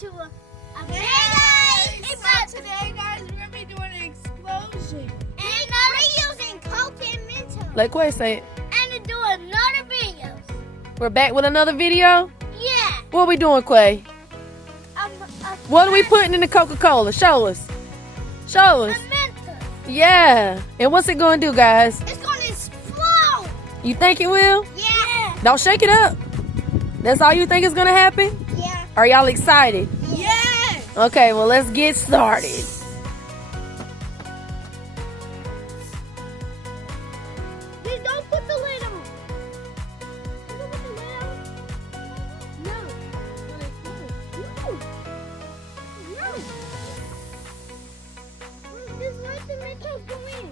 to a hey guys! Today, guys, we're gonna be doing an explosion. And we're using Coke and mentos. Like Quay say, And to do another video. we're back with another video. Yeah. What we doing, Quay? What are we putting in the Coca-Cola? Show us. Show us. Mentos. Yeah. And what's it gonna do, guys? It's gonna explode. You think it will? Yeah. Don't shake it up. That's all you think is gonna happen? Yeah. Are y'all excited? Yes! Okay, well, let's get started. Please don't put the lid on. Don't put the lid on. No. No. No. Just let the mentos go in.